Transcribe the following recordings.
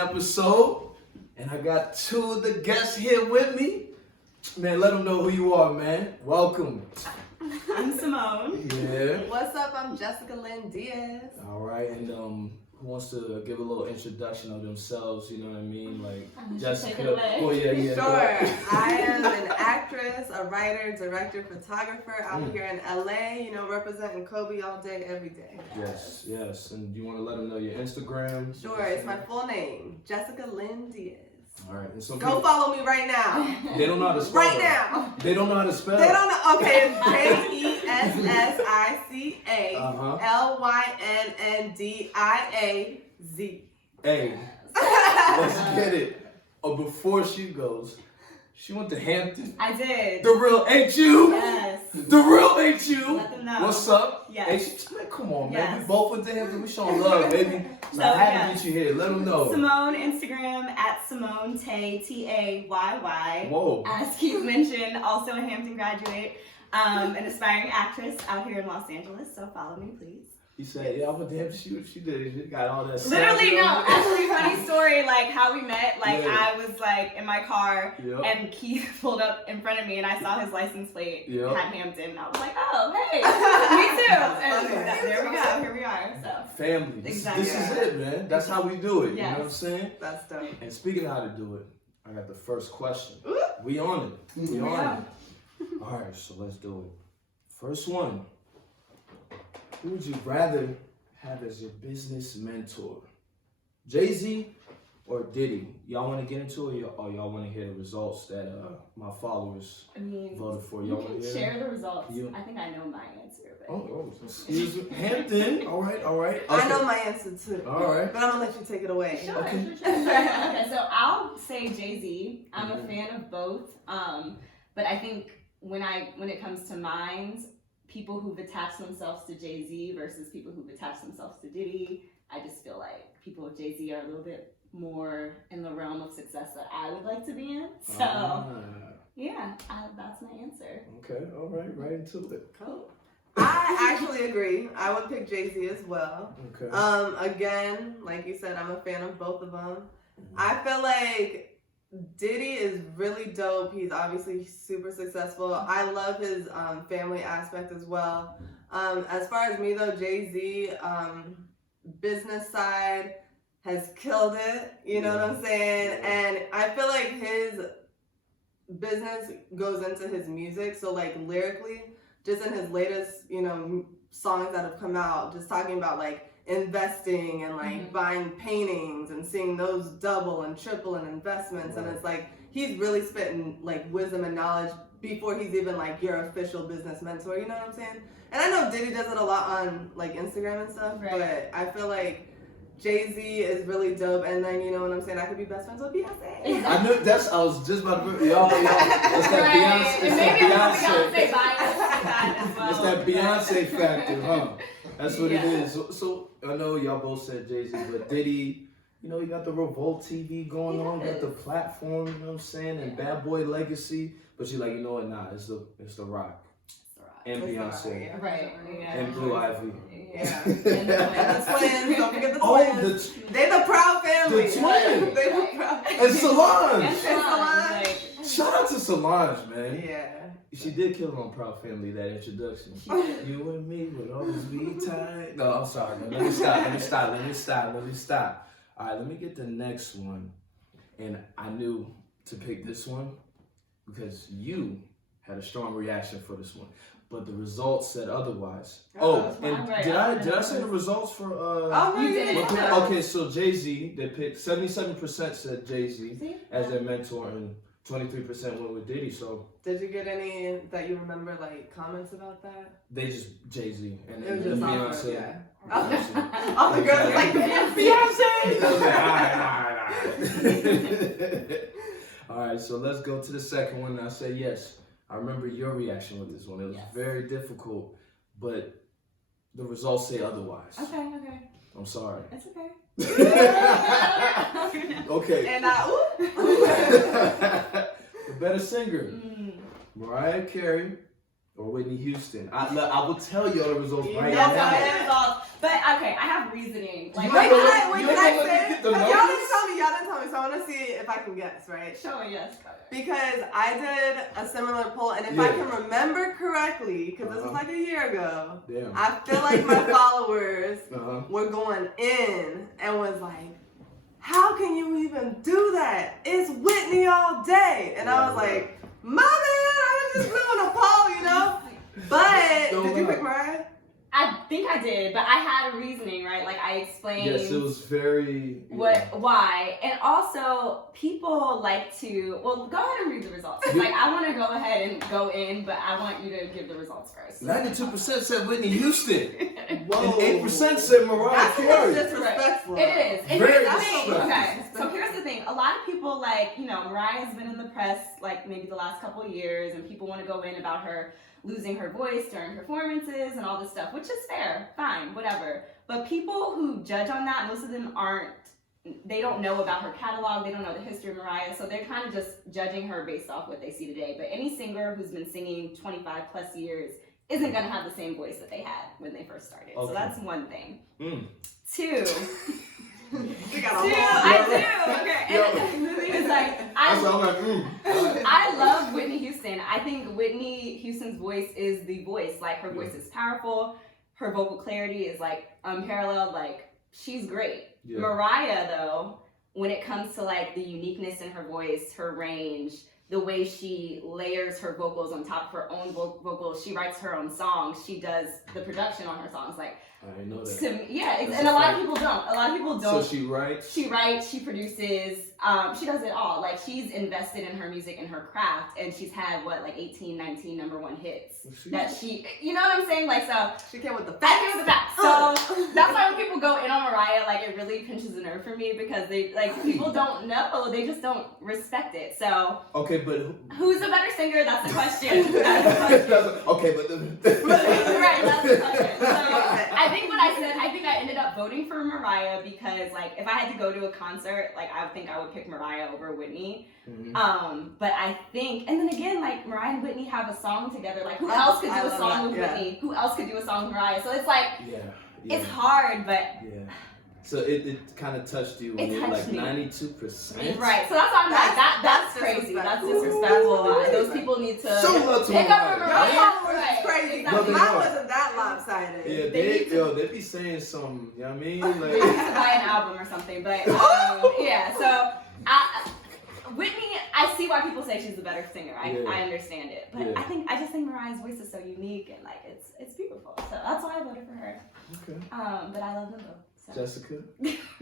episode. And I got two of the guests here with me. Man, let them know who you are, man. Welcome. I'm Simone. Yeah. What's up? I'm Jessicalynndiaz. All right, and who wants to give a little introduction of themselves? You know what I mean, like Jessica. Oh yeah. Sure. I am an actress, a writer, director, photographer out here in LA. You know, representing Kobe all day, every day. Yes. And you want to let them know your Instagram? Sure. It's my full name, Jessicalynndiaz. All right. And go follow me right now. They don't know how to spell. Right now. They don't know how to spell. They don't know. Okay, it's JESSICA Hey, let's get it. Oh, before she goes, she went to Hampton. I did. The real ain't you? Yes. The real ain't you? Let them know. What's up? Yes. Hey, man, come on, man. Yes. We both went to Hampton. We showing love, baby. So I had to get you here. Let them know. Simone, Instagram at simonetayy, Tayy. Whoa. As Keith mentioned, also a Hampton graduate, an aspiring actress out here in Los Angeles. So follow me, please. He said, yeah, I went to Hampton. She did it. She got all that stuff. Literally, no. Actually, funny story, like how we met. Like Yeah. I was like in my car Yep. and Keith pulled up in front of me and I saw his license plate Yep. had Hampton. And I was like, oh, hey, me too. And there we go. Here we are. So. Family. Exactly. This is it, man. That's how we do it. Yes. You know what I'm saying? That's dope. And speaking of how to do it, I got the first question. Ooh. We on it. We Here we on go. it. All right, so let's do it. First one. Who would you rather have as your business mentor? Jay-Z or Diddy? Y'all want to get into it, or y'all want to hear the results that my followers I mean, voted for? you Y'all can want to hear share them? the results. You- I think I know my answer. But... Oh, excuse me. Hampton. All right. I know my answer too. All right. But I'm going to let you take it away. Sure. Okay. Okay, so I'll say Jay-Z. I'm a fan of both. But I think when it comes to minds, people who've attached themselves to Jay-Z versus people who've attached themselves to Diddy, I just feel like people with Jay-Z are a little bit more in the realm of success that I would like to be in. So, yeah, that's my answer. Okay. All right. Right into it. Cool. I actually agree. I would pick Jay-Z as well. Okay. Again, like you said, I'm a fan of both of them. I feel like Diddy is really dope. He's obviously super successful. I love his family aspect as well. As far as me though, Jay-Z, business side has killed it. You know what I'm saying? And I feel like his business goes into his music. So like lyrically, just in his latest, songs that have come out, just talking about like investing and like buying paintings and seeing those double and triple in investments. And it's like he's really spitting like wisdom and knowledge before he's even like your official business mentor, you know what I'm saying? And I know Diddy does it a lot on like Instagram and stuff, but I feel like Jay-Z is really dope. And then you know what I'm saying, I could be best friends with Beyonce. I knew I was just about to y'all it's that Beyonce, it's that Beyonce. It's that Beyonce factor, huh? That's what it is. So I know y'all both said Jay-Z, but Diddy, you got the Revolt TV going on, got the platform, you know what I'm saying, and Bad Boy Legacy. But you're like, you know what? Nah, it's the Rock. It's the Rock. And Beyonce. Right. Yeah. And Blue Ivy. Yeah. And the twins. Don't forget the twins. Oh, They're the Proud family. The twins. They're the Proud family. And Solange. And Solange. Shout out to Solange, man. Yeah. She did kill on Proud Family, that introduction. You and me would always be tied. No, I'm sorry, man. Let me stop. All right, let me get the next one. And I knew to pick this one because you had a strong reaction for this one. But the results said otherwise. Did I say the results for Oh, no, you didn't. Okay, so Jay-Z, they picked 77% said Jay-Z as their mentor and 23% went with Diddy. So did you get any that you remember like comments about that? they just Jay-Z and It was then just Beyonce. Yeah. All the girls like Beyonce. All right, so let's go to the second one. And I say yes. I remember your reaction with this one. It was very difficult, but the results say otherwise. Okay. I'm sorry. It's okay. Okay. And the better singer, Mariah Carey or Whitney Houston? I will tell you all the results right Yes, now. I know the results. But okay, I have reasoning. Like, Wait, You can know I what? say? The Y'all numbers? didn't tell me, so I want to see if I can guess, right? show me, yes. Because I did a similar poll, and if I can remember correctly, because this was like a year ago, Damn. I feel like my followers Uh-huh. were going in and was like, how can you even do that? It's Whitney all day. And I was like, my man, I was just doing a poll, you know? But, did you pick Mariah? I think I did, but I had a reasoning, right? Like I explained. Yes, it was very. Why, and also people like to. Well, go ahead and read the results. Like I want to go ahead and go in, but I want you to give the results first. 92% said Whitney Houston. Whoa. And 8% said Mariah That's a Carey. little disrespectful. It is. And Very here's the thing. disrespectful. Okay, so here's the thing. A lot of people like, Mariah's been in the press like maybe the last couple of years, and people want to go in about her losing her voice during performances and all this stuff, which is fair, fine, whatever. But people who judge on that, most of them they don't know about her catalog, they don't know the history of Mariah, so they're kind of just judging her based off what they see today. But any singer who's been singing 25 plus years isn't gonna have the same voice that they had when they first started. Okay. So that's one thing. Two. We got a Two, whole I do. Okay. And the thing is like, I love Whitney Houston. I think Whitney Houston's voice is the voice. Like her voice is powerful. Her vocal clarity is like unparalleled. Like she's great. Yeah. Mariah though, when it comes to like the uniqueness in her voice, her range, the way she layers her vocals on top of her own vocals, she writes her own songs, she does the production on her songs. Like, I didn't know that. Yeah, and a lot of people don't. A lot of people don't. So she writes? She writes, she produces, she does it all. Like, she's invested in her music and her craft, and she's had, 18, 19 number one hits. That she, you know what I'm saying? Like, so. She came with the facts. I came with the facts. So, that's why when people go in on Mariah, like, it really pinches a nerve for me, because they, like, people don't know. They just don't respect it. So. Okay, but. Who's the better singer? That's the question. That's the question. Okay, but. Right, that's the question. So, I think what I said, I think I ended up voting for Mariah because, like, if I had to go to a concert, like, I think I would pick Mariah over Whitney. Mm-hmm. But I think, and then again, like, Mariah and Whitney have a song together. Like, who else could do a song with Whitney? Who else could do a song with Mariah? So it's like, it's hard, but. Yeah. So it kind of touched you when you're like 92%. Right. So that's why I'm like, that's crazy. That's disrespectful. Those people need to pick up Mariah. Right. Crazy. Exactly. Mine wasn't that lopsided. Yeah, they be saying some, you know what I mean? Like, they need to buy an album or something. But yeah, so Whitney, I see why people say she's the better singer. I understand it. But I just think Mariah's voice is so unique and like it's beautiful. So that's why I voted for her. Okay. But I love them both. Jessica?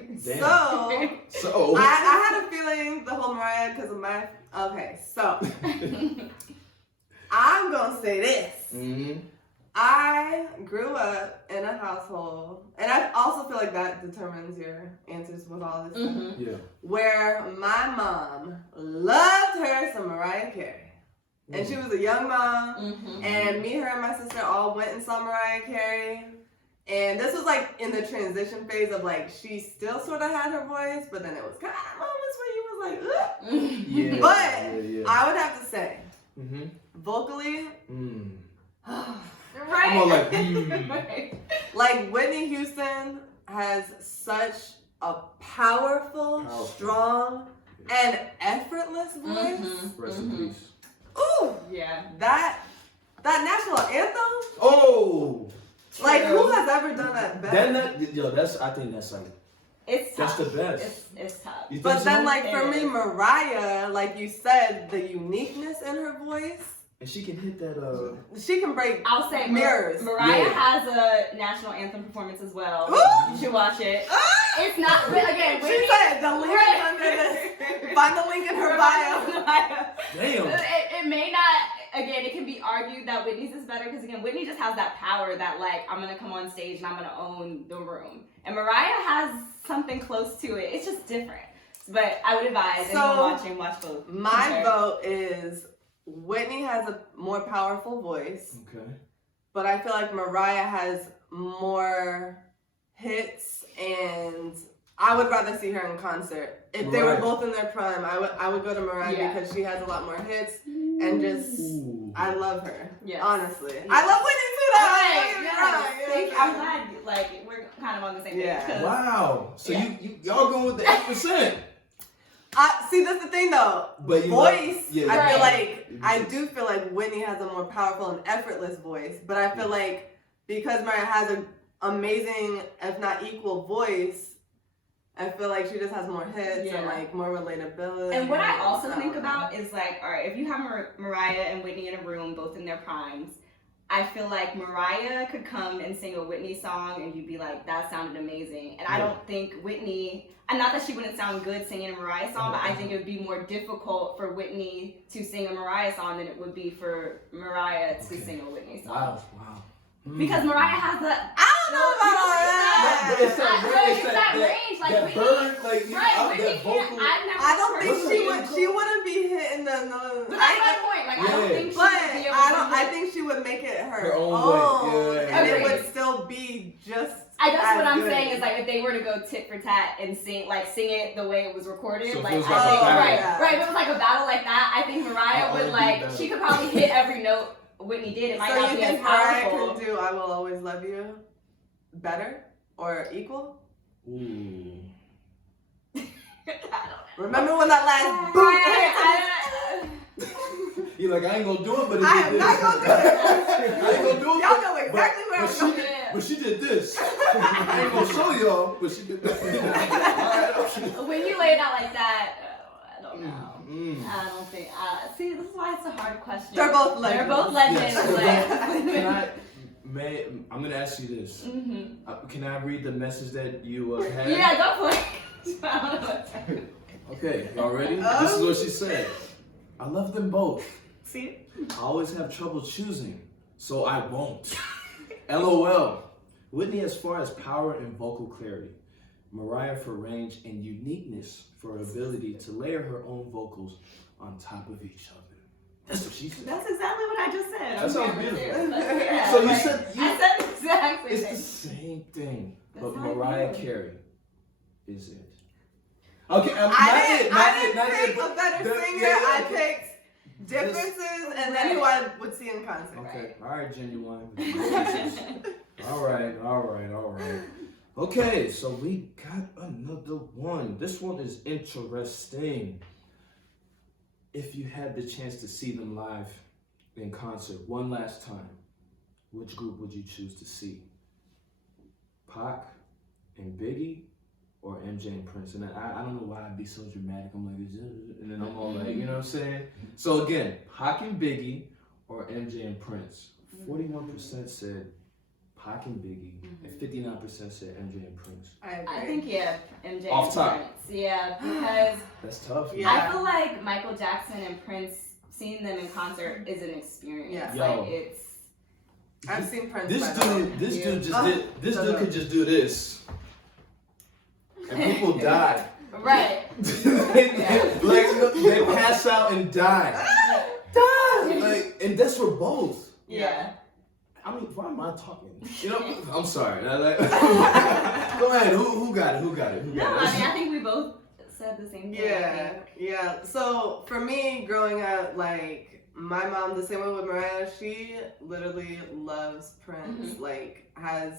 So I had a feeling the whole Mariah because of my. Okay, so I'm gonna say this. Mm-hmm. I grew up in a household, and I also feel like that determines your answers with all this stuff. Yeah. Where my mom loved her some Mariah Carey. And she was a young mom, and me, her, and my sister all went and saw Mariah Carey. And this was like in the transition phase of like she still sort of had her voice, but then it was kind of moments where you was like, ugh. But I would have to say, vocally, right? I'm all like, like Whitney Houston has such a powerful, strong, and effortless voice. Rest in peace. Ooh, yeah, that national anthem. Oh. Like, who has ever done that better? I think that's like, it's tough. That's the best. It's tough. But then, like, for me, Mariah, like you said, the uniqueness in her voice. And she can hit that, She can break I'll say mirrors. Mariah has a national anthem performance as well. You should watch it. It's not, again, she said the link is under this. Find the link in her bio. Damn. It may not, again, it can be argued that Whitney's is better because, again, Whitney just has that power that, like, I'm going to come on stage and I'm going to own the room. And Mariah has something close to it. It's just different. But I would advise anyone watch both. My vote is Whitney has a more powerful voice. Okay. But I feel like Mariah has more hits and I would rather see her in concert. If they were both in their prime, I would go to Mariah because she has a lot more hits and just I love her. Yes. Honestly. Yes. I love Whitney too though. I'm glad we're kind of on the same page. Wow. So y'all going with the 8%. See, that's the thing though. But voice, I do feel like Whitney has a more powerful and effortless voice. But I feel like because Mariah has an amazing, if not equal voice, I feel like she just has more hits and like more relatability. And what I also think about is like, all right, if you have Mariah and Whitney in a room, both in their primes, I feel like Mariah could come and sing a Whitney song and you'd be like, that sounded amazing. And I don't think Whitney, and not that she wouldn't sound good singing a Mariah song, but I think it would be more difficult for Whitney to sing a Mariah song than it would be for Mariah to sing a Whitney song. Wow. Because Mariah has the I don't know about all that. But it's that range, like that Whitney. bird, like Whitney that vocal. I don't think she wouldn't be hitting the. But that's my point. Like I don't think she would be able to. I think she would make it her own way. And it would still be just. I guess what I'm saying is like if they were to go tit for tat and sing it the way it was recorded, so like it was I think right. If it was like a battle like that, I think Mariah would she could probably hit every note Whitney did. It might not be as powerful. Mariah could do "I Will Always Love You" better or equal? Ooh. Remember when that last boom? You're like, I ain't gonna do it, but I am not gonna do it. I ain't gonna do it. Y'all know exactly what I'm doing. But she did this. I ain't gonna show y'all, but she did this. When you lay it out like that, I don't know. I don't think. See, this is why it's a hard question. They're both legends. Yes. I'm gonna ask you this. Can I read the message that you had? Yeah, go for it. Okay, y'all ready? This is what she said. I love them both. See? I always have trouble choosing, so I won't. LOL. Whitney as far as power and vocal clarity. Mariah for range and uniqueness, for her ability to layer her own vocals on top of each other. That's what she said. That's exactly what I just said. That sounds beautiful. Yeah, So I said exactly. It's the same thing, but Mariah Carey is it. Okay, I didn't pick a better singer. I picked differences and then who I would see in concert. Okay, all right, Genuine. All right. Okay, so we got another one. This one is interesting. If you had the chance to see them live in concert one last time, which group would you choose to see? Pac and Biggie or MJ and Prince? And I don't know why I'd be so dramatic. I'm like, and then I'm all like, you know what I'm saying? So again, Pac and Biggie or MJ and Prince. 41% said Pac and Biggie, and 59% said MJ and Prince. I think MJ Off and top. Prince. Yeah, because that's tough. Yeah. I feel like Michael Jackson and Prince, seeing them in concert is an experience. Yeah. Like it's. I've seen Prince. This dude could just do this, and people die. Right. they pass out and die. And that's for both. Yeah. I mean, why am I talking? You know, I'm sorry. Go ahead. Who got it? I think we both said the same thing. Yeah. So for me, growing up, like my mom, the same way with Mariah, she literally loves Prince. Like I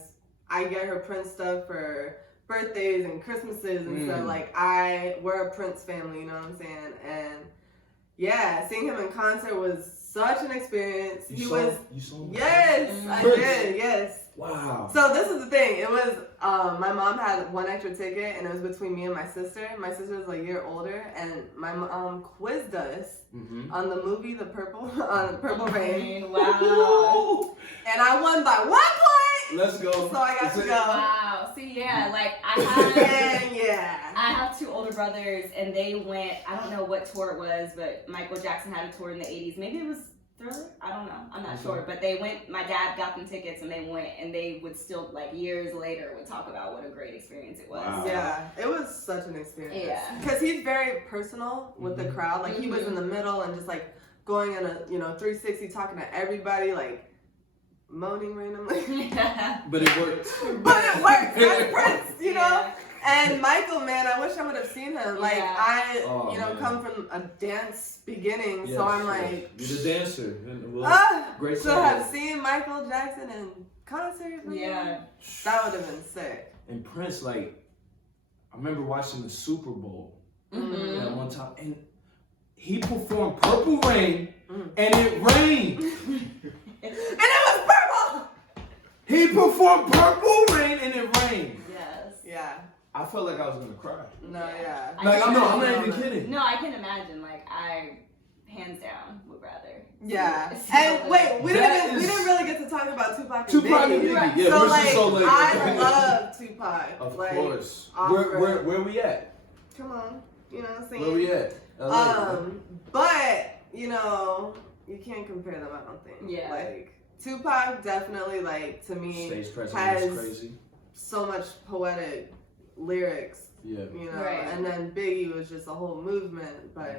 get her Prince stuff for birthdays and Christmases and stuff. Like we're a Prince family, you know what I'm saying? And yeah, seeing him in concert was such an experience. You saw him? Yes, I did. Yes. Wow. So this is the thing. It was my mom had one extra ticket, and it was between me and my sister. My sister was like a year older, and my mom quizzed us on the movie Purple Rain. Wow. And I won by 1 point. Let's go. So I got to go. Wow. See, like I have 2 older brothers, and they went. I don't know what tour it was, but Michael Jackson had a tour in the '80s. Maybe it was Thriller. I don't know. I'm not sure. But they went. My dad got them tickets, and they went, and they would still like years later would talk about what a great experience it was. Wow. Yeah, it was such an experience. Yeah. Because he's very personal with the crowd. Like he was in the middle and just like going in a 360, talking to everybody, like moaning randomly. Yeah. But it worked. That's Prince, you know? And Michael, man, I wish I would have seen him. Like, Yeah. I, Man. come from a dance beginning, so I'm like, you're the dancer. Great to have seen Michael Jackson in concert. Yeah. That would have been sick. And Prince, like, I remember watching the Super Bowl Mm-hmm. at one time, and he performed Purple Rain, and it rained. And it was purple! He performed Purple Rain, and it rained. Yes. Yeah. I felt like I was gonna cry. No, yeah. Like, I'm not even kidding. No, I can imagine. Like, I, hands down, would rather. Yeah. see And the- wait, we That didn't is- really get to talk about Tupac and Tupac and Biggie. Biggie, yeah, So versus like, Soul Lady. I love Tupac. Of like, course. Oscar. Where we at? Come on. You know what I'm saying? Where we at? LA, But, you can't compare them, I don't think. Yeah. Like, Tupac definitely, like, to me, Stage presence has is crazy. so much poetic lyrics, Yeah. Right. and then Biggie was just a whole movement, but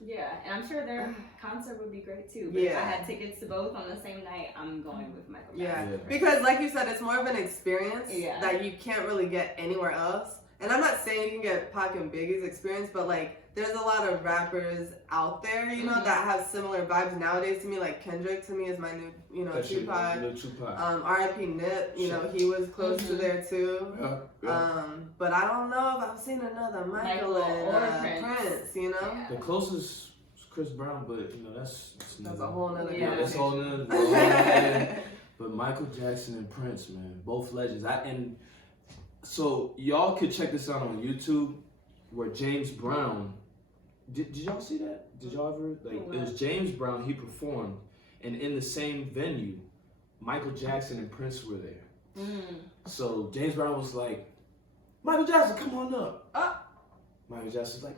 Yeah, and I'm sure their concert would be great too. But if I had tickets to both on the same night, I'm going with Michael Jackson. Yeah. Because like you said, it's more of an experience Yeah. that you can't really get anywhere else. And I'm not saying you can get Pac and Biggie's experience, but like there's a lot of rappers out there, that have similar vibes nowadays to me. Like Kendrick to me is my new, Tupac. R.I.P. Nip, he was close to there too. Yeah. But I don't know if I've seen another Michael and Prince. Yeah. The closest is Chris Brown, but that's a whole nother Yeah. That's a whole nother. But Michael Jackson and Prince, man, both legends. So y'all could check this out on YouTube, where James Brown. Did y'all see that? Did y'all ever it was James Brown? He performed, and in the same venue, Michael Jackson and Prince were there. So James Brown was like, "Michael Jackson, come on up." Michael Jackson's like,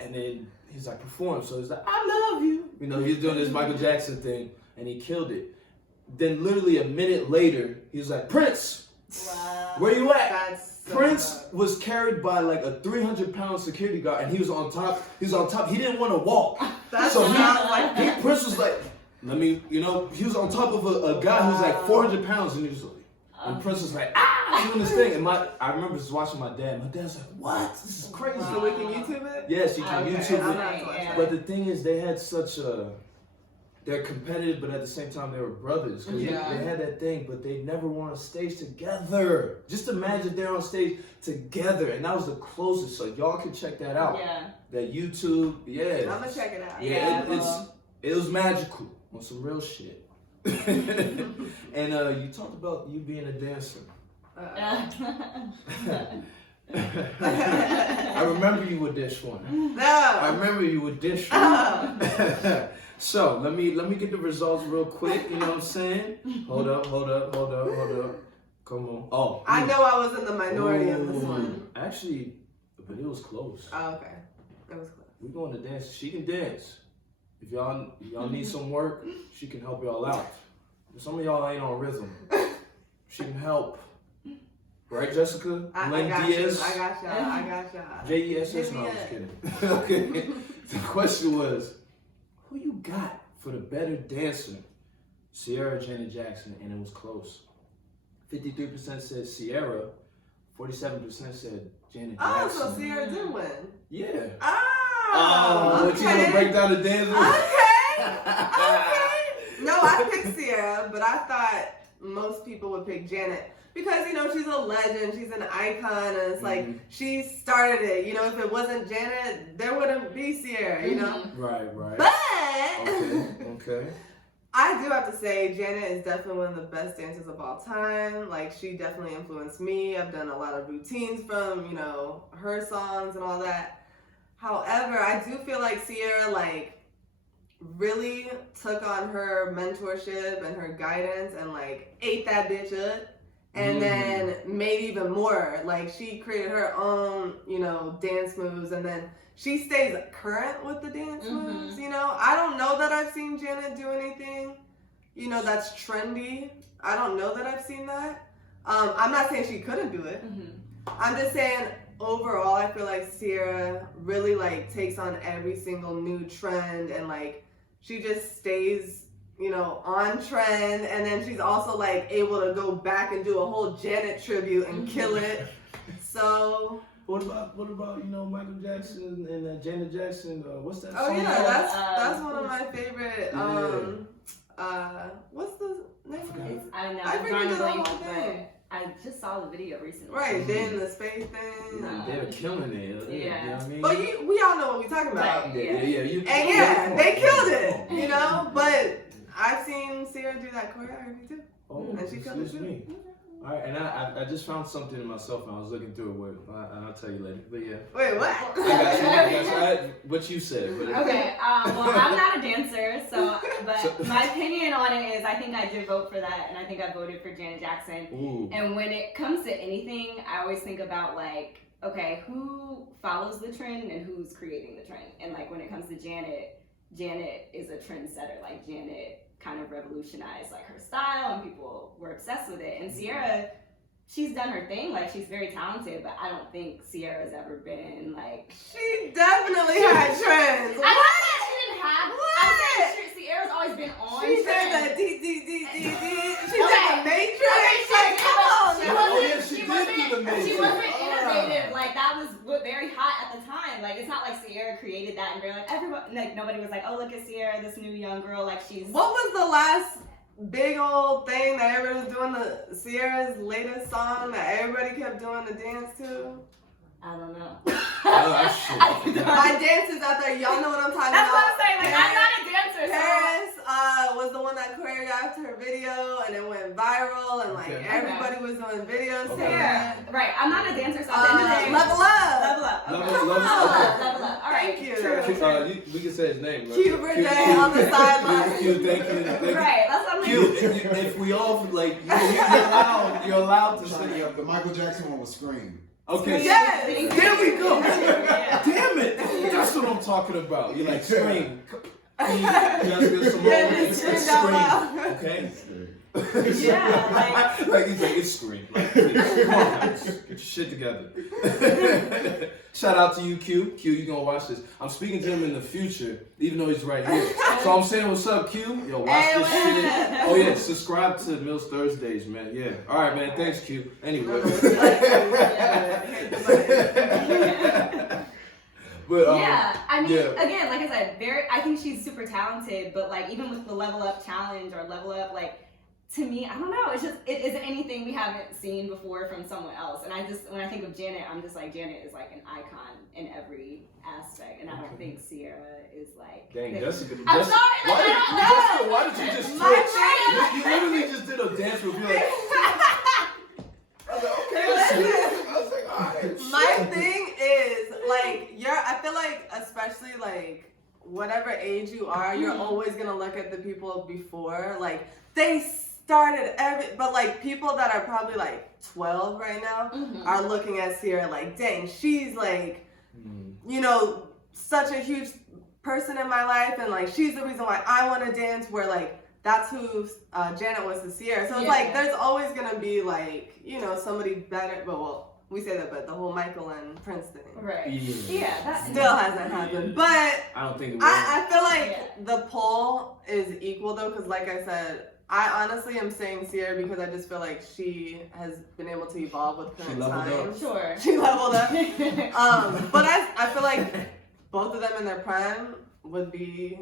and then he's like, perform. So he's like, "I love you." He's doing this Michael Jackson thing, and he killed it. Then literally a minute later, he's like, "Prince, where you at?" That's so Prince was carried by like a 300-pound security guard, and he was on top. He didn't want to walk. Prince was like, let me, he was on top of a guy who's like 400 pounds, and he was like, and Prince was like, doing this thing. And I remember just watching my dad. My dad's like, what? This is crazy. So we can YouTube it? Yes, you can YouTube I'm it. not watching But the thing is, they had such a. They're competitive, but at the same time, they were brothers. Because they had that thing, but they never were on stage together. Just imagine they're on stage together. And that was the closest. So y'all can check that out. Yeah. That YouTube, I'm going to check it out. Yeah, it was magical on some real shit. And you talked about you being a dancer. I remember you would dish one. No. I remember you would dish one. So let me get the results real quick. You know what I'm saying? Hold up. Come on. Oh. I know I was in the minority of this one. Actually, but it was close. Oh, okay. It was close. We're going to dance. She can dance. If y'all need some work, she can help y'all out. Some of y'all ain't on rhythm. She can help. Right, Jessica? I got y'all. Jess? No, I'm just kidding. Okay. The question was, who you got for the better dancer? Sierra or Janet Jackson? And it was close. 53% said Sierra. 47% said Janet Jackson. Oh, so Sierra did win. Yeah. Oh, okay. What, you gonna break down the dance? Okay. No, I picked Sierra, but I thought most people would pick Janet. Because, she's a legend, she's an icon, and it's like, she started it. If it wasn't Janet, there wouldn't be Sierra, Right. But, Okay. I do have to say, Janet is definitely one of the best dancers of all time. Like, she definitely influenced me. I've done a lot of routines from, her songs and all that. However, I do feel like Sierra, really took on her mentorship and her guidance and, ate that bitch up. And then made even more. She created her own, dance moves. And then she stays current with the dance moves, I don't know that I've seen Janet do anything, that's trendy. I don't know that I've seen that. I'm not saying she couldn't do it. I'm just saying, overall, I feel like Sierra really, takes on every single new trend. And, she just stays you know, on trend, and then she's also like able to go back and do a whole Janet tribute and kill it. So what about you know Michael Jackson and Janet Jackson? What's that oh song? yeah, called? that's one of my favorite. What's the name? I know. I I'm forget the drawing a whole blank, thing. but I just saw the video recently. Right, they in the space thing. They were killing it. Yeah. You know what I mean? But we all know what we're talking about. Right. And yeah, they killed it, you know. But I've seen Sierra do that choreography too. Oh, and she killed it excuse too. me. All right, and I just found something in myself and I was looking through it with, and I'll tell you later. But yeah. Wait, what? I got you. What you said. But Okay, well, I'm not a dancer, but my opinion on it is I think I did vote for that, and I think I voted for Janet Jackson. Ooh. And when it comes to anything, I always think about, like, okay, who follows the trend and who's creating the trend? And, like, when it comes to Janet is a trendsetter. Like, Janet kind of revolutionized, like, her style, and people were obsessed with it. And Sierra, she's done her thing. Like, she's very talented, but I don't think Sierra's ever been, like... She definitely had trends. I know that she didn't have... What? I'm saying Sierra's always been on She trend. said that D. She Okay. said the Matrix. Like, come on. She wasn't innovative. Like, that was very hot at the time. Like, it's not like Sierra created that and they're like, everyone, like, nobody was like, oh, look at Sierra, this new young girl. Like, she's... What was the last big old thing that everybody was doing? The Sierra's latest song that everybody kept doing the dance to? I don't know. My dancers out there, y'all know what I'm talking That's about. what I'm saying. Like, I'm not a dancer. Paris was the one that choreographed her video and it went viral and like everybody was doing videos to it. Right, I'm not a dancer, so at the end of the day, Level up. Level up. Okay. Level up. All right. Thank you. True. We can say his name, right? Q Day on the sideline. Q, thank you. Right, that's what I'm Q, if we all like, you're allowed to say. The Michael Jackson one was Scream. Okay. Yes. There we go. Yeah. Damn it. That's what I'm talking about. You like Scream. Jessica, Simone, it's Scream. Okay. Yeah, like he's like, it's Scream. Like, please, come on, guys, get your shit together. Shout out to you, Q. Q, you gonna watch this. I'm speaking to him in the future, even though he's right here. So I'm saying, what's up, Q? Yo, watch this shit. Oh yeah, subscribe to Mills Thursdays, man. Yeah. All right, man. Thanks, Q. Anyway. But, yeah, I mean, again, like I said, I think she's super talented, but like even with the Level Up challenge or Level Up, like to me, I don't know, it isn't anything we haven't seen before from someone else. And when I think of Janet, I'm just like, Janet is like an icon in every aspect, and I don't think Sierra is like. Dang, Jessica. I'm sorry, like, why did you just switch? You literally just did a dance review. Like, I was like, okay, I was like, all right. My thing is, like, I feel like, especially, like, whatever age you are, you're always gonna look at the people before. Like, they started but, like, people that are probably, like, 12 right now are looking at Sierra like, dang, she's, like, you know, such a huge person in my life, and, like, she's the reason why I want to dance, where, like, that's who Janet was to Sierra. So it's like, there's always gonna be, like, you know, somebody better, well, we say that, but the whole Michael and Prince thing. Right. Yeah, that still hasn't happened. But I don't think it will. I feel like the poll is equal, though, because like I said, I honestly am saying Sierra because I just feel like she has been able to evolve with current times. Sure. She leveled up. But I feel like both of them in their prime would be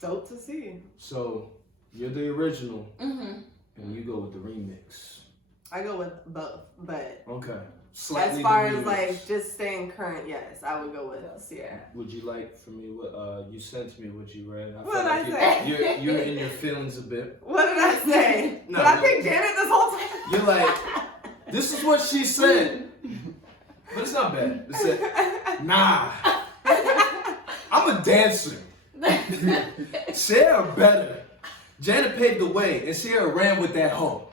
dope to see. So you're the original, and you go with the remix. I go with both, but okay. Slightly as far as like just staying current, yes, I would go with Sierra. Would you like for me? What you sent me? What you read? What did I say? You're in your feelings a bit. What did I say? No, did I pick Janet this whole time? You're like, this is what she said, but it's not bad. It said, nah, I'm a dancer. Sierra better. Janet paved the way, and Sierra ran with that hoe.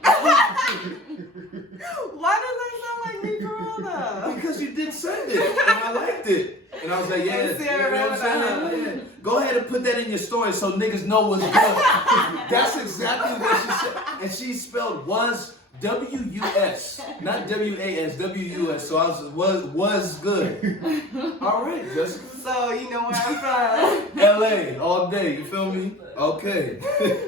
Why does that sound like me for real though? Because you did send it, and I liked it. And I was like, yeah, you know what I'm saying? Yeah. Go ahead and put that in your story so niggas know what's good. That's exactly what she said. and she spelled was W-U-S, not W-A-S, W-U-S. So I was good. All right, Jessica. So you know where I'm from. L.A. all day. You feel me? Okay.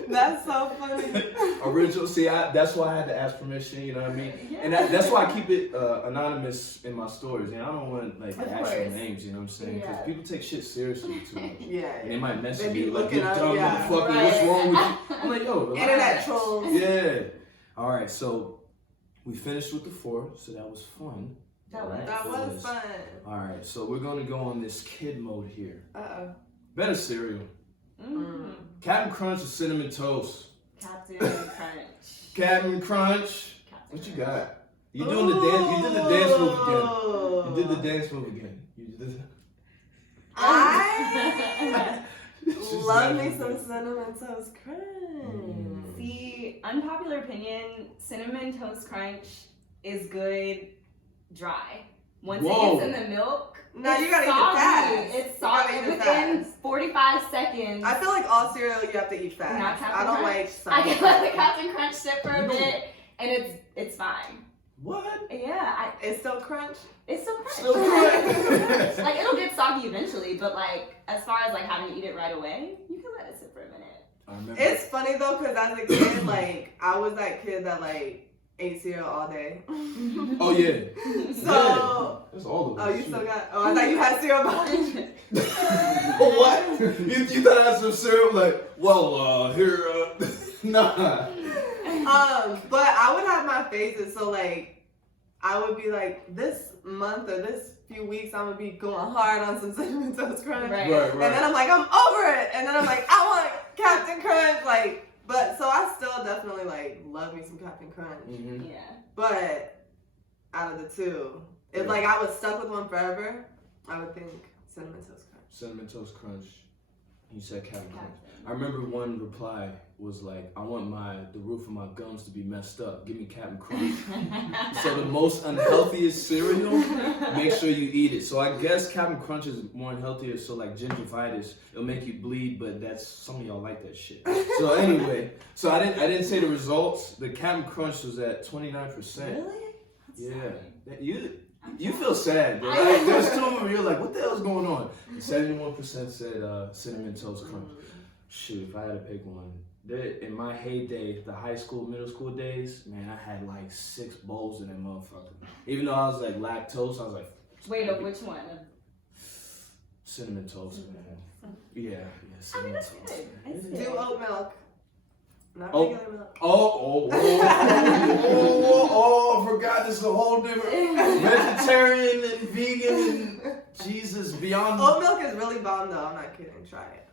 That's so funny. Original. See, that's why I had to ask permission. You know what I mean? Yeah. And that's why I keep it anonymous in my stories. And I don't want like Of actual course. names. You know what I'm saying? Because Yeah. people take shit seriously too much. Yeah. And they might message They be me like, looking "You up, dumb yeah. motherfucker, Right. what's wrong with you?" I'm like, "Yo, relax." Internet trolls. Yeah. All right, so we finished with the 4, so that was fun. That was. That was fun. All right, so we're gonna go on this kid mode here. Uh-oh. Better cereal. Mm-hmm. Captain Crunch or Cinnamon Toast? Captain Crunch. Captain Crunch. Captain What you Crunch. got? You doing the dance? You did the dance move again. You did the dance move again. You did. I She's love me laughing. some Cinnamon Toast Crunch. See, unpopular opinion, Cinnamon Toast Crunch is good dry. Once Whoa. it gets in the milk, No, it's you gotta eat it soggy. fast. It's You gotta soggy eat it within fast. 45 seconds. I feel like all cereal you have to eat fast. Not Captain I don't Crunch. like I some. can let the Captain Crunch sit for a bit, and it's fine. What? Yeah, It's still crunch. it's still crunch. Still crunch. Like it'll get soggy eventually, but like as far as like having to eat it right away, you can let it sit for a minute. I remember. It's funny though, cause as a kid, like I was that kid that like ate cereal all day. Oh yeah. So. That's all of it. Oh, you still got? Oh, I thought you had cereal behind you. What? You thought I had some cereal? Like, well, here, nah. But I would have my phases. So like, I would be like, this month or this few weeks, I'm gonna be going hard on some Cinnamon Toast Crunch. Right. Right, And then right. I'm like, I'm over it. And then I'm like, I want Captain Crunch. Like, but so I still definitely like love me some Captain Crunch. Mm-hmm. Yeah. But out of the two, if like I was stuck with one forever, I would think Cinnamon Toast Crunch. Cinnamon Toast Crunch. You said Captain Crunch. I remember one reply was like, I want the roof of my gums to be messed up. Give me Captain Crunch. So the most unhealthiest cereal, make sure you eat it. So I guess Captain Crunch is more unhealthier. So like gingivitis, it'll make you bleed, but that's some of y'all like that shit. So anyway, so I didn't say the results. The Captain Crunch was at 29%. Really? Yeah. You feel sad. Bro. Like, there's 2 of them. You're like, what the hell's going on? 71% said Cinnamon Toast Crunch. Shoot, if I had to pick one, in my heyday, the high school, middle school days, man, I had like 6 bowls in that motherfucker. Even though I was like lactose, I was like, Wait, of which one? Cinnamon toast, man. Yeah, I mean, cinnamon that's toast. good. man. It's Do good. oat milk. Not Oh. regular milk. Oh, I forgot this is a whole different vegetarian and vegan and Jesus, Beyond Oat milk is really bomb though. I'm not kidding. Try it.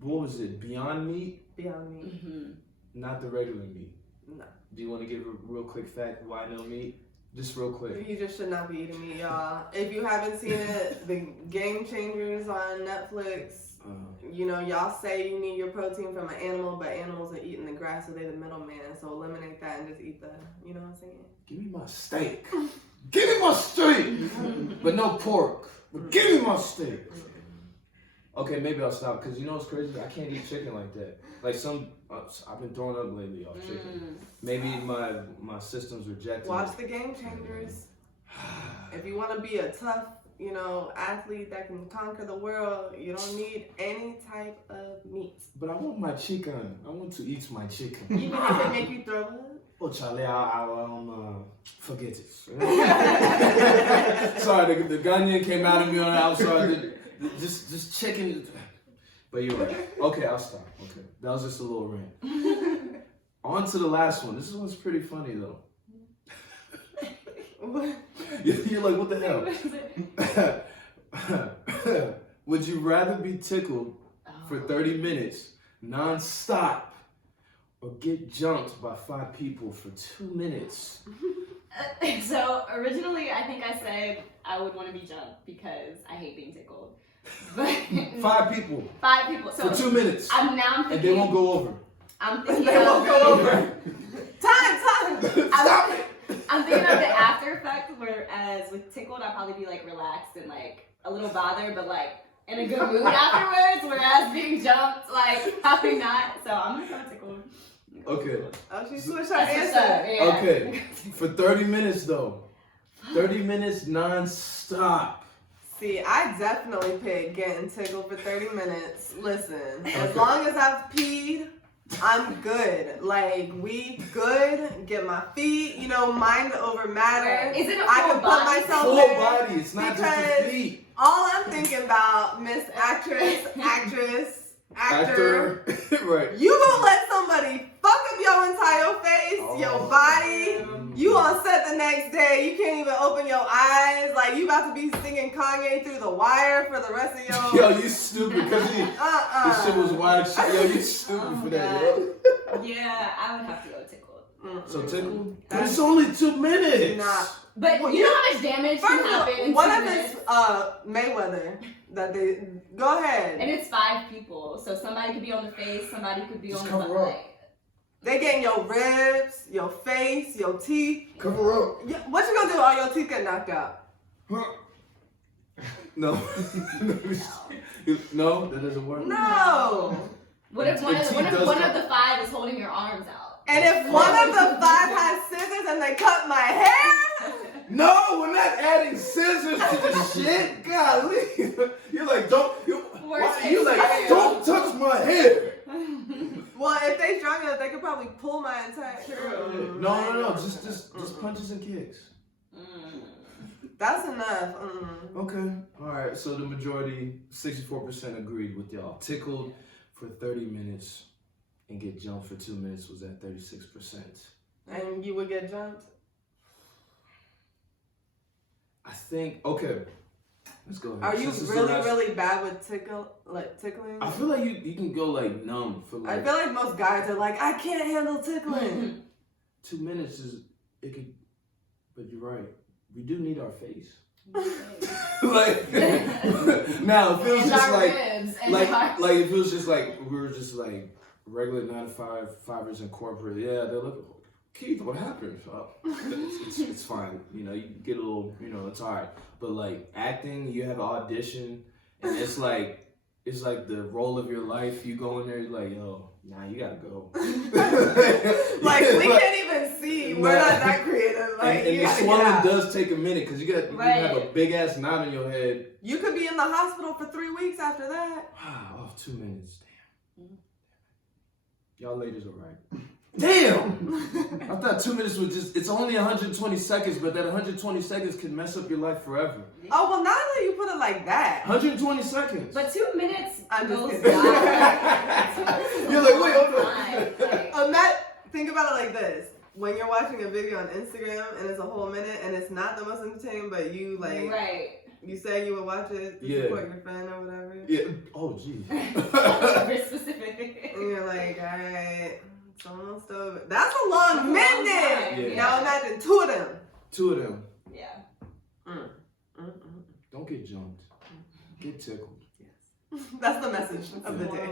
What was it? Beyond Meat? Beyond meat. Mhm. Not the regular meat. No. Do you want to give a real quick fact why no meat? Just real quick. You just should not be eating meat, y'all. If you haven't seen it, the Game Changers on Netflix. You know, y'all say you need your protein from an animal, but animals are eating the grass, so they're the middleman. So eliminate that and just eat the, you know what I'm saying? Give me my steak. Give me my steak! But no pork. But give me my steak. Okay, maybe I'll stop, because you know what's crazy? I can't eat chicken like that. Like I've been throwing up lately off chicken. Maybe my system's rejecting Watch it. the Game Changers. If you want to be a tough, you know, athlete that can conquer the world, you don't need any type of meat. But I want my chicken. I want to eat my chicken. Even if it make you throw up. Oh, Charlie, I forget it. Sorry, the Ghanaian came out of me on the outside. Just chicken. But you're right. Okay, I'll stop. Okay, that was just a little rant. On to the last one. This one's pretty funny though. You're like, what the hell? Would you rather be tickled for 30 minutes non-stop or get jumped by 5 people for 2 minutes? So originally, I think I said I would want to be jumped because I hate being tickled. But 5 people 5 people. So for 2 minutes, I'm and thinking. they won't go over. I'm thinking. They won't go over. Time. Stop it! I'm thinking of the after effect, whereas with tickled, I'd probably be like relaxed and like a little bothered, but like in a good mood afterwards. Whereas being jumped, like probably not. So I'm gonna go tickled. Okay. Oh, she switched her That's what's answer. up, yeah. Okay. For 30 minutes though. 30 minutes non-stop. See, I definitely pick getting tickled for 30 minutes. Listen, as Okay. long as I've peed, I'm good. Like, we good. Get my feet, mind over matter. Right. Is it a I full can put body? myself Full there body. It's not just because the feet. all I'm thinking about, Miss Actress, actor. Right. You gonna let somebody fuck up your entire face, your body. You on set the next day. You can't even open your eyes. Like, you about to be singing Kanye Through the Wire for the rest of your... Yo, you stupid because this shit was wild shit. Yo, you stupid for that, yo. Yeah, I would have to go tickled. So tickle? But it's only 2 minutes. Nah. But Well, you know how much damage can First of happen in all, one 2 of minutes? his Mayweather that they... Go ahead. And it's 5 people, so somebody could be on the face, somebody could be Just on the cover butt. up. Like, They getting your ribs, your face, your teeth. Cover up. Yeah, what you gonna do? All your teeth get knocked out. Huh. No. No, that doesn't work. No. what if one Your of teeth does one come- of the 5 is holding your arms out? And if one of the 5 has scissors and they cut my hair, No, we're not adding scissors to the shit. Golly. You're like, Worst case you're like, scenario. don't touch my hair. well, if they strong enough, they could probably pull my entire. No. Just punches and kicks. That's enough. Okay. All right. So the majority, 64% agreed with y'all. Tickled for 30 minutes and get jumped for 2 minutes was at 36%. And you would get jumped. I think. Okay. Let's go ahead. Are you Since it's the really, last- really bad with tickling? I feel like you can go like numb for I like feel like most guys are like, I can't handle tickling. 2 minutes. It could. But you're right. We do need our face. Like now it feels And just our like ribs and our... like it feels just like we were just like regular 9-to-5 in corporate. Yeah, they're like, Keith, what happened? Oh, it's fine. You get a little, it's alright. But like acting, you have an audition, and it's like the role of your life. You go in there, you're like, yo, nah, you gotta go. Like, we can't even see. We're not that creative. Like, and you the gotta get swelling out. does take a minute because you have a big ass knot in your head. You could be in the hospital for 3 weeks after that. Wow, 2 minutes. Damn. Y'all ladies are right. Damn! I thought 2 minutes was it's only 120 seconds, but that 120 seconds can mess up your life forever. Oh, well, now that you put it like that. 120 seconds. But 2 minutes I'm just goes kidding. by. You're like, wait, hold on. Think about it like this. When you're watching a video on Instagram and it's a whole minute and it's not the most entertaining, but you like, Right. you say you would watch it to support your friend or whatever. Yeah. Oh, geez. Very specific. And you're like, alright, it's almost over. That's a long minute! Yeah. Now imagine 2 of them. 2 of them. Yeah. Don't get jumped. Get tickled. That's the message of the day.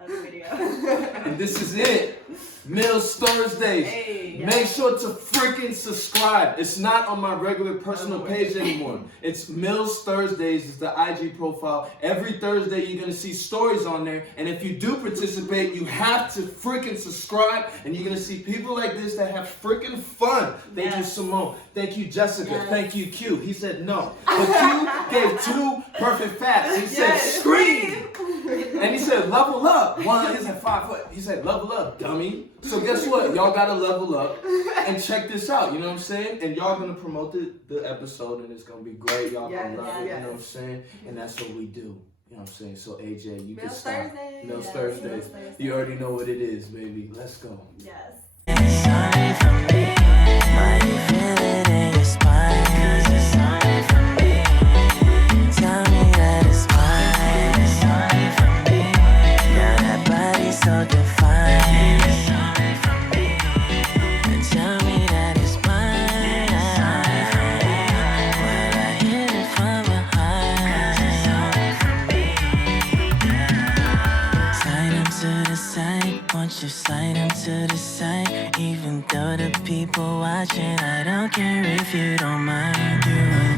Of the video. And this is it. Mills Thursdays. Hey. Make sure to freaking subscribe. It's not on my regular personal page anymore. It's Mills Thursdays. It's the IG profile. Every Thursday you're going to see stories on there. And if you do participate, you have to freaking subscribe. And you're going to see people like this that have freaking fun. Thank you, Simone. Thank you, Jessica. Yes. Thank you, Q. He said no. But Q gave 2 perfect facts. He said scream. And he said level up. One, he said 5 foot. He said level up, dummy. So guess what? Y'all gotta level up and check this out. You know what I'm saying? And y'all gonna promote the episode, and it's gonna be great. Y'all gonna love it. You know what I'm saying? And that's what we do. You know what I'm saying? So AJ, you can stop. Thursdays. Mills Yes, Thursdays. Mills Thursdays. You already know what it is, baby. Let's go. Yes. Sorry for me. Why you feel it in your spine? 'Cause it's sorry for me. Tell me that it's mine. It's sorry for me. Girl, that body so defined. It's sorry for me. And tell me that it's mine. It's sorry for me. Well, I hit it from behind. It's sorry for me. Slide into the side, want you slide into the side. Even though the people watching, I don't care if you don't mind.